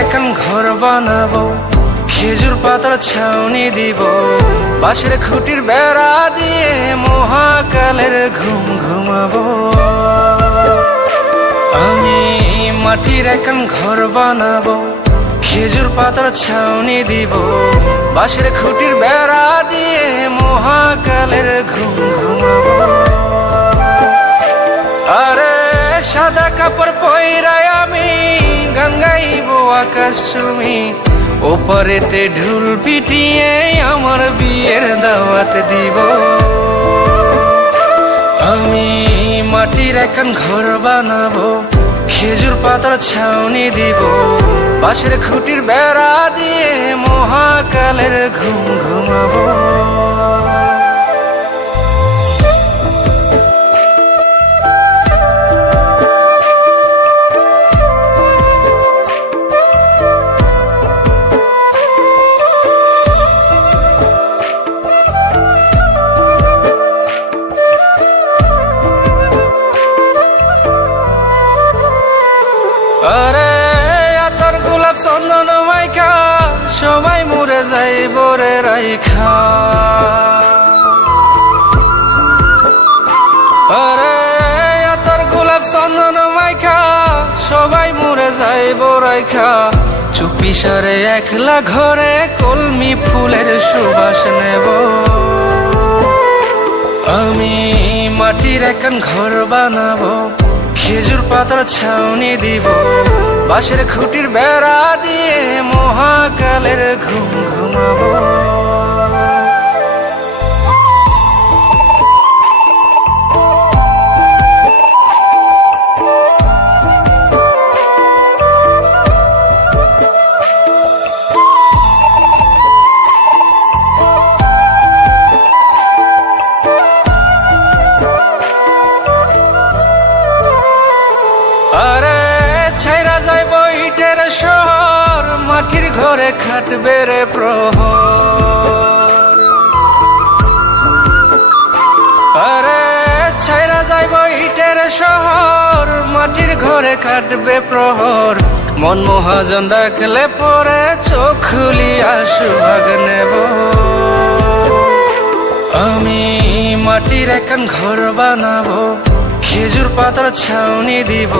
এখন ঘর বানাবো, খেজুর পাতার ছাউনি দিব, বাঁশের খুঁটির বেড়া দিয়ে মহাকালের ঘুম ঘুমাবো। আমি মাটির এখন ঘর বানাবো, খেজুর পাতার ছাউনি দিব, বাঁশের খুঁটির বেড়া দিয়ে মহাকালের ঘুম ঘুমাবো। আরে সাদা কাপড় পইরায় আমি গান গাইবো আকাশ চুমি, ওপারেতে ঢুল পিটিয়ে আমার বিয়ের দাওয়াত দিব। আমি মাটির এখন ঘর বানাবো, খেজুর পাতার ছাউনি দিব, বাঁশের খুঁটির বেড়া দিয়ে মহাকালের ঘুম ঘুমাবো। আরে আতর গোলাপ চন্দন মাইখা সবাই মরে যাইব রে রাইখা। আরে আতর গোলাপ চন্দন মাইখা সবাই মরে যাইব রাইখা, চুপি সারে একলা ঘরে কলমি ফুলের সুবাস নেব। আমি মাটির এখন ঘর বানাবো, খেজুর পাতার ছাউনি দিব, বাঁশের খুঁটির বেড়া দিয়ে মহাকালের ঘুম ঘুমাবো। আরে ছাইরা যাইব ইটের শহর, মাটির ঘরে খাটবে রে প্রহর। আরে ছাইরা যাইব ইটের শহর, মাটির ঘরে খাটবে প্রহর, মন মহাজন ডাকলে পরে চোখ খুলিয়া সুভাগ নেব। আমি মাটির এখন ঘর বানাবো, খেজুর পাতার ছাউনি দিব,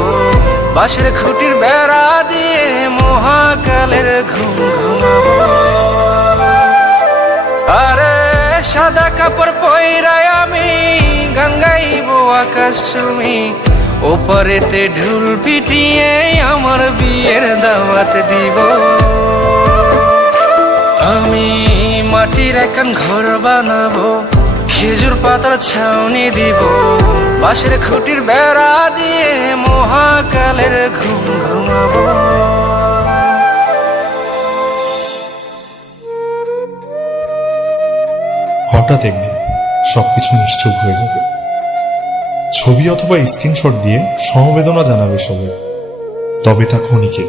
বাঁশের খুঁটির বেড়া দিয়ে মহাকালের ঘুম ঘুমাবো। আরে সাদা কাপড় পইরায় আমি গান গাইবো আকাশ চুমি, ওপারেতে ঢুল পিটিয়ে আমার বিয়ের দাওয়াত দিব। আমি মাটির এখন ঘর বানাবো, খেজুর পাতার ছাউনি দিব, বাঁশের খুঁটির বেড়া দিয়ে মহাকালের ঘুম ঘুমাবো। হঠাৎ একদিন সবকিছু নিশ্চুপ হয়ে যাবে। ছবি অথবা স্ক্রিনশট দিয়ে সমবেদনা জানাবে সবাই, তবে তা ক্ষণিকের।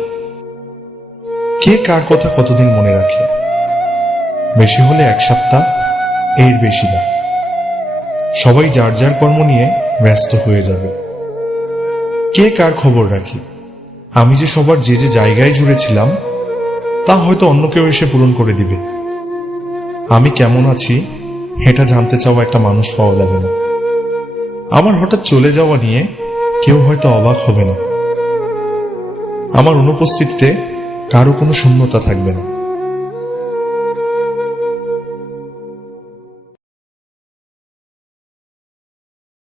কে কার কথা কতদিন মনে রাখে, বেশি হলে এক সপ্তাহ, এর বেশি না। সবাই যার যার কর্ম নিয়ে ব্যস্ত হয়ে যাবে। কে কার খবর রাখি, আমি যে সবার যে যে জায়গায় জুড়েছিলাম তা হয়তো অন্য কেউ এসে পূরণ করে দিবে। আমি কেমন আছি এটা জানতে চাওয়া একটা মানুষ পাওয়া যাবে না। আমার হঠাৎ চলে যাওয়া নিয়ে কেউ হয়তো অবাক হবে না। আমার অনুপস্থিতিতে কারো কোনো শূন্যতা থাকবে না।